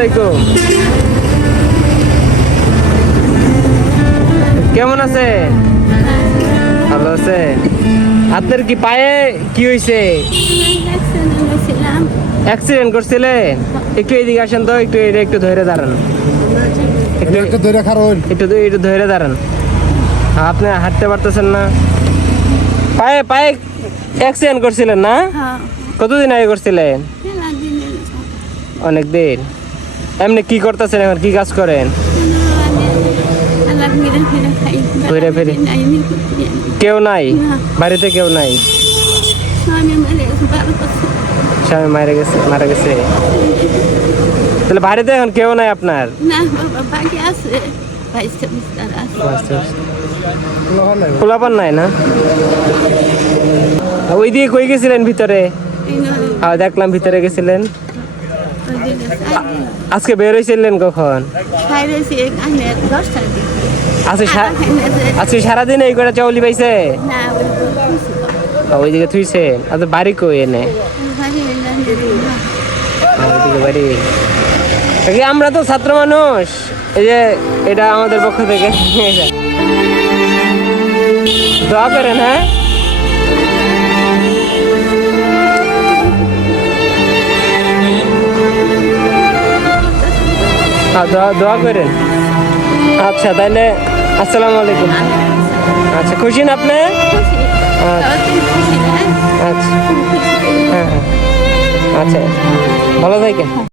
আলাইকুম। কেমন আছে? ভালো আছে। আপনার কি পায়ে কি হয়েছে? অ্যাক্সিডেন্ট করছিলেন? একটু এদিকে আসেন তো, একটু ধরে দাঁড়ান, একটু ধরে দাঁড়ান। আপনি হাঁটতে পারতেছেন না? পায়ে অ্যাক্সিডেন্ট করছিলেন না? কতদিন আগে করছিলেন? অনেক দিন। এমনি কি করতেছেন এখন, কি কাজ করেন? ঘুরে ফিরে। কেউ নাই বাড়িতে? কেউ নাই? স্বামী মারা গেছে। তাহলে বাড়িতে এখন কেউ নাই আপনার? পোলাপান নাই না? ওই দিকে কই গেছিলেন? ভিতরে দেখলাম ভিতরে গেছিলেন। আজকে বের হয়েছিলেন কখন? আজকে সারাদিন এই করে চাউলি পাইছে? ওইদিকে থুইছে। আচ্ছা বাড়ি কই এনে? বাড়ি। আমরা তো ছাত্র মানুষ, এই যে এটা আমাদের পক্ষ থেকে দোয়া করেন। হ্যাঁ, দোয়া করেন। আচ্ছা তাহলে আসসালামু আলাইকুম। আচ্ছা, খুশি না আপনি? আচ্ছা, হ্যাঁ হ্যাঁ, আচ্ছা, ভালো থাকেন।